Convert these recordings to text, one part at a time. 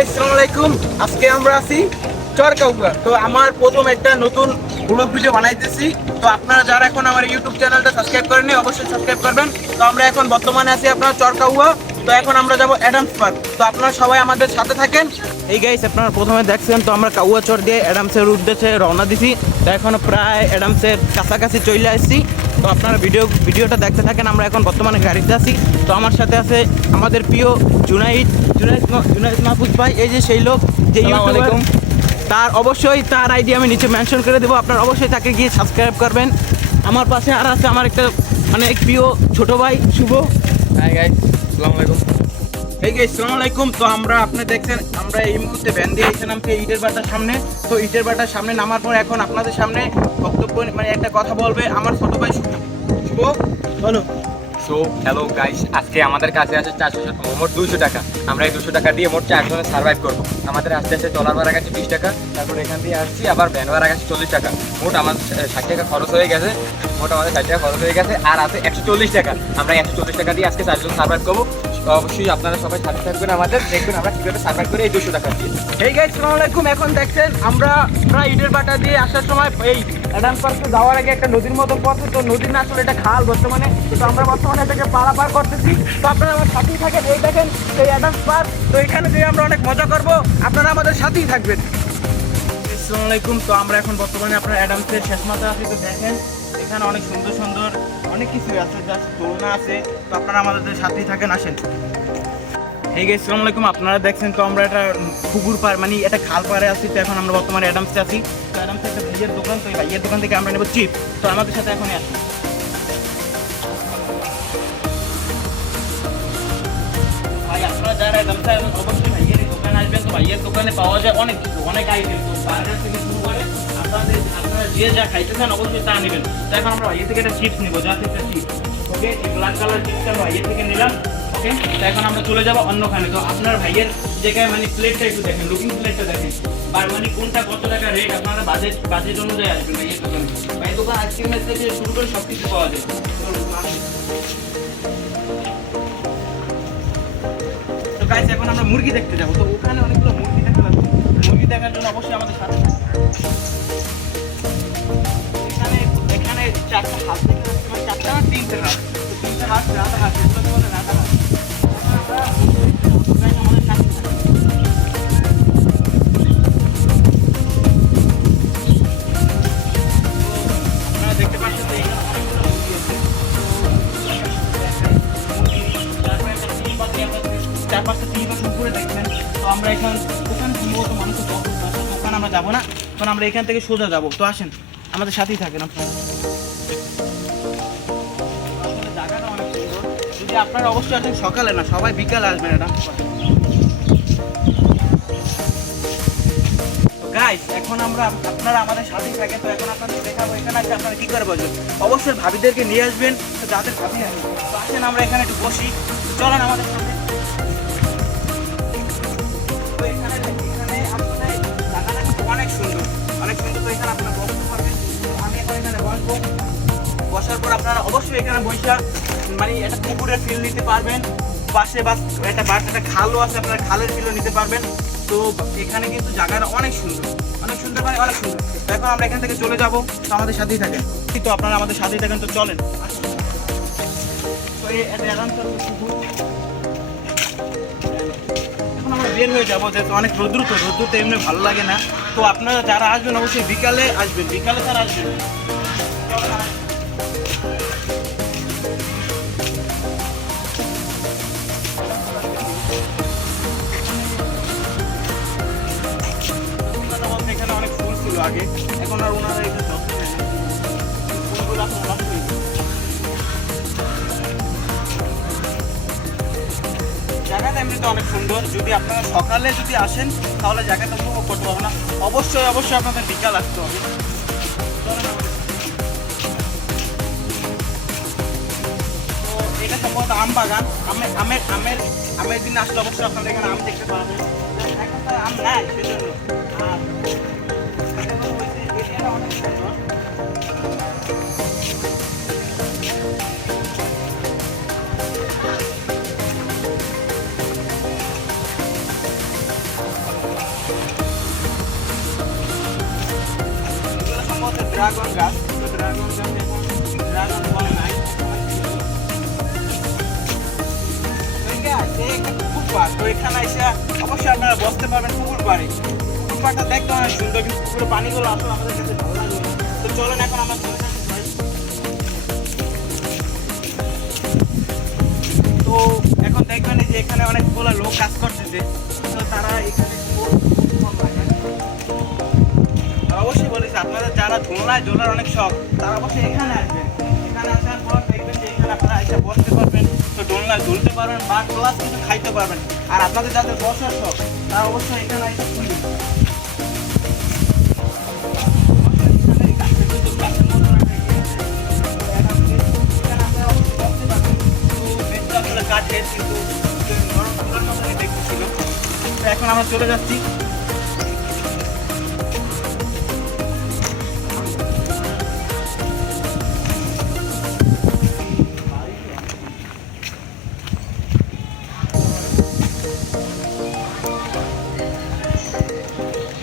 আসসালামু আলাইকুম। আজকে আমরা আছি চরকাউয়া। তো আমার প্রথম একটা নতুন ব্লগ ভিডিও বানাইতেছি। তো আপনারা যারা এখন আমার ইউটিউব চ্যানেলটা সাবস্ক্রাইব করেননি অবশ্যই সাবস্ক্রাইব করবেন। তো আমরা এখন বর্তমানে আছি আপনার চরকাউয়া। তো এখন আমরা যাব অ্যাডামস পার্ক। তো আপনারা সবাই আমাদের সাথে থাকেন। এই গাইস, আপনারা প্রথমে দেখছেন তো আমরা কাউয়া চর দিয়ে অ্যাডামসের উদ্দেশ্যে রওনা দিছি। তো এখন প্রায় অ্যাডামসের কাছাকাছি চলে আসছি। তো আপনারা ভিডিওটা দেখতে থাকেন। আমরা এখন বর্তমানে গাড়িতে আছি। তো আমার সাথে আছে আমাদের প্রিয় জুনাইদ মাহফুজ ভাই। এই যে সেই লোক যে ইউটিউবার, তার অবশ্যই তার আইডি আমি নিচে মেনশন করে দেবো। আপনারা অবশ্যই তাকে গিয়ে সাবস্ক্রাইব করবেন। আমার পাশে আর আছে আমার একটা এক প্রিয় ছোট ভাই শুভ। হাই গাইস, আসসালামু আলাইকুম। এই গাইস, আসসালামু আলাইকুম। তো আপনি দেখছেন আমরা এই মুহূর্তে ভ্যান দিয়ে এসে নামছি ইটের বাটার সামনে। তো ইটের বাটার সামনে নামার পর এখন আপনাদের সামনে বক্তব্য একটা কথা বলবে আমার ছোট ভাই শুভ। বলো। সো হ্যালো গাইস, আজকে আমাদের কাছে আছে 400 মোট 200 টাকা। আমরা এই 200 টাকা দিয়ে মোট 4 জনে সার্ভাইভ করবো। আমাদের আস্তে আস্তে ট্রলার ভাড়া গেছে 20 টাকা, তারপর এখান দিয়ে আসছি, আবার ভ্যান ভাড়া গেছে 40 টাকা। মোট আমার 60 টাকা খরচ হয়ে গেছে। আর আছে 140 টাকা। আমরা 140 টাকা দিয়ে আজকে 4 জন সার্ভাইভ করবো। অবশ্যই আপনারা সবাই সাথে থাকবেন আমাদের, দেখবেন আমরা কীভাবে সার্ভাইভ করি এই 200 টাকা দিয়ে। এই গাইস, আসসালামু আলাইকুম। এখন দেখছেন আমরা প্রায় ইটের বাটা দিয়ে আসার সময় এই অ্যাডামস পার্কে যাওয়ার আগে একটা নদীর মতন পথ। তো নদীর না, আসলে এটা খাল বর্তমানে। তো আমরা বর্তমানে এটাকে পারাপার করতেছি। তো আপনারা আমার সাথেই থাকেন। এই দেখেন এই অ্যাডামস পার্ক। তো এখানে যেয়ে আমরা অনেক মজা করব, আপনারা আমাদের সাথেই থাকবেন। আসসালামু আলাইকুম। তো আমরা এখন বর্তমানে আপনার অ্যাডামসের শেষ মাথা আছি। তো দেখেন এখানে অনেক সুন্দর সুন্দর অনেক কিছুই আছে, জাস্ট দোলনা আছে। তো আপনারা আমাদের সাথেই থাকেন, আসেন। এই গাইস, আসসালামু আলাইকুম। আপনারা দেখছেন তো আমরা একটা পুকুর পার একটা খাল পাড়ে আছি। তো এখন আমরা বর্তমানে অ্যাডামসে আছি। তো অ্যাডামসে একটা ভাইয়ের দোকান। তো এই ভাইয়ের দোকান থেকে আমরা নেবো চিপ। তো আমাদের সাথে এখনই আসুন। ভাই, আপনারা যারা অ্যাডামসে অবশ্যই ভাইয়ের দোকানে আসবেন। তো ভাইয়ের দোকানে পাওয়া যায় অনেক কিছু, অনেক আইটেম। তো বার্গার থেকে শুরু করে আপনারা যে যা খাইতে চান অবশ্যই তা নেবেন। তো এখন আমরা ভাইয়ের থেকে একটা চিপস নেবো, জাস্ট একটা চিপস। ওকে, এই ব্ল্যাক কালার চিপসটা আমরা ভাইয়ের থেকে নিলাম। ওকে, তো এখন আমরা চলে যাবো অন্যখানে। তো আপনার ভাইয়ের জায়গায় প্লেটটা একটু দেখেন, লুকিং প্লেটটা দেখেন, বা কোনটা কত টাকা রেট। আপনারা বাজেট অনুযায়ী আসবেন ভাইয়ের দোকানে। ভাইয়ের দোকান আইসক্রিমের থেকে শুরু করে সব কিছু পাওয়া যায়। তো গাইস, এখন আমরা মুরগি দেখতে যাবো। তো ওখানে অনেকগুলো মুরগি দেখা যাচ্ছে। মুরগি দেখার জন্য অবশ্যই আমাদের সাথে এখানে 4টা হাত দেখতে যাচ্ছে, 4টা না 3টে হাত। তো 3টে হাত রাধা হাত, এগুলোকে বলে রাধা হাত। দেখতে পাচ্ছেন তো এখানে অনেকগুলো মুরগি আছে। 4-5টা টিম আছে উপরে দেখবেন। তো আমরা ওখানে সম্ভবত মানুষের ওখানে আমরা যাবো না, কারণ আমরা এখান থেকে সোজা যাবো। তো আসেন, আমাদের সাথেই থাকেন আপনারা। আসলে জায়গাটা অনেক সুন্দর। যদি আপনারা অবশ্যই আসেন সকালে না, সবাই বিকালে আসবেন। এটা গাইস, এখন আপনারা আমাদের সাথেই থাকেন। তো এখন আপনাদের দেখাবো এখানে আছে আপনারা কি করে বসবেন। অবশ্যই ভাবিদেরকে নিয়ে আসবেন, তো যাদের ভাবি আসবেন। তো আসেন আমরা এখানে একটু বসি। চলেন আমাদের সাথে। তো এখানে আপনাদের জায়গাটা কিন্তু অনেক সুন্দর, অনেক সুন্দর। তো এখানে আপনারা বসতে পারবেন। আমি এখন এখানে বসবো। বসার পর আপনারা অবশ্যই এখানে বসে একটা পুকুরের ফিল নিতে পারবেন। পাশে একটা খালও আছে, আপনারা খালের ফিলও নিতে পারবেন। তো এখানে কিন্তু জায়গাটা অনেক সুন্দর, অনেক সুন্দর, অনেক সুন্দর। তো এখন আমরা এখান থেকে চলে যাবো। তো আমাদের সাথেই থাকেন। তো আপনারা আমাদের সাথেই থাকেন। তো চলেন। তো এখন আমরা বের হয়ে যাবো, যেহেতু অনেক রোদ্রুতে এমনি ভালো লাগে না। তো আপনারা যারা আসবেন অবশ্যই বিকালে আসবেন, বিকালে তারা আসবেন। এখানে অনেক ফুল ছিল আগে, এখন আর ওনারা এটা যত্ন নেয় না। ফুলগুলো এখন নষ্ট হয়ে গেছে। জায়গাটা এমনিতে অনেক সুন্দর। যদি আপনারা সকালে আসেন তাহলে জায়গাটা উপভোগ করতে পারবেন না। অবশ্যই আপনাদের বিকাল আসতে হবে। তো এটা সম্ভবত আম বাগান। আমের দিন আসলে অবশ্যই আপনারা এখানে আম দেখতে পাবেন। এখন আম নাই সেজন্য। অনেক সুন্দর। ড্রাগন গাছ, তো ড্রাগন গাছে এখন ড্রাগন ফল নাই। পুকুর পাড়, তো এখানে এসে অবশ্যই আপনারা বসতে পারবেন পুকুর পাড়ে। পুকুর পাড়টা দেখতে অনেক সুন্দর, কিন্তু পুকুরের পানিগুলো আসলে আমাদের কাছে ভালো লাগলো না। তো চলেন এখন আমরা চলে যাচ্ছি ভাই। তো এখন দেখবেন এই যে এখানে অনেকগুলো লোক কাজ করতেছে, তো তারা এখানে অবশ্যই বলেছি আপনাদের যারা দোলনায় দোলার অনেক শখ তারা অবশ্যই এখানে আসবেন। এখানে আসার পর দেখবেন যে এখানে আপনারা এসে বসতে পারবেন, তো দোলনায় দুলতে পারবেন বা প্লাস কিছু খাইতে পারবেন। আর আপনাদের যাদের বসার শখ তারা অবশ্যই এখানে এসে খুলবেন। কাঠের কিন্তু নরম তুলার মতনই দেখতে ছিল। তো এখন আমরা চলে যাচ্ছি।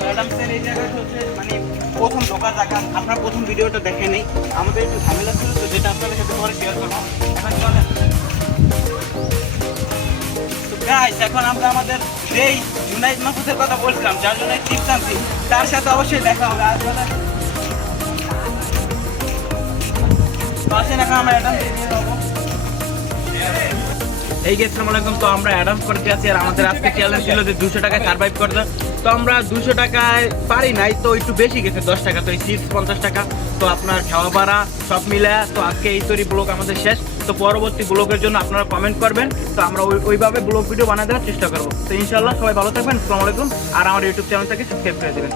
অ্যাডামসের এই জায়গাটা হচ্ছে মানে প্রথম ঢোকার জায়গা। আপনারা প্রথম ভিডিওটা দেখে নেই, আমাদের একটু ঝামেলা ছিল, তো যেটা আপনাদের সাথে পরে শেয়ার করবো। এখন চলেন। তো গাইস এখন আমরা আমাদের যেই জুনাইদ মাহফুজের কথা বলছিলাম, যার জন্য টিপস আনছি, তার সাথে অবশ্যই দেখা হবে। আর আসেন এখন আমরা অ্যাডামসে নিয়ে যাবো। এই যে আসসালামু আলাইকুম, তো আমরা অ্যাডামস করতে আছি। আর আমাদের আজকে চ্যালেঞ্জ ছিল যে 200 টাকায় সার্ভাইভ করতে। তো আমরা 200 টাকায় পারি নাই, তো একটু বেশি গেছে 10 টাকা, তো এই চিপস 50 টাকা, তো আপনার খাওয়া ভাড়া সব মিলে। তো আজকে এই তৈরি ব্লগ আমাদের শেষ। তো পরবর্তী ব্লগের জন্য আপনারা কমেন্ট করবেন, তো আমরা ওইভাবে ব্লগ ভিডিও বানিয়ে দেওয়ার চেষ্টা করবো। তো ইনশাল্লাহ সবাই ভালো থাকবেন, আসসালামু আলাইকুম। আর আমার ইউটিউব চ্যানেলটাকে সাবস্ক্রাইব করে দেবেন।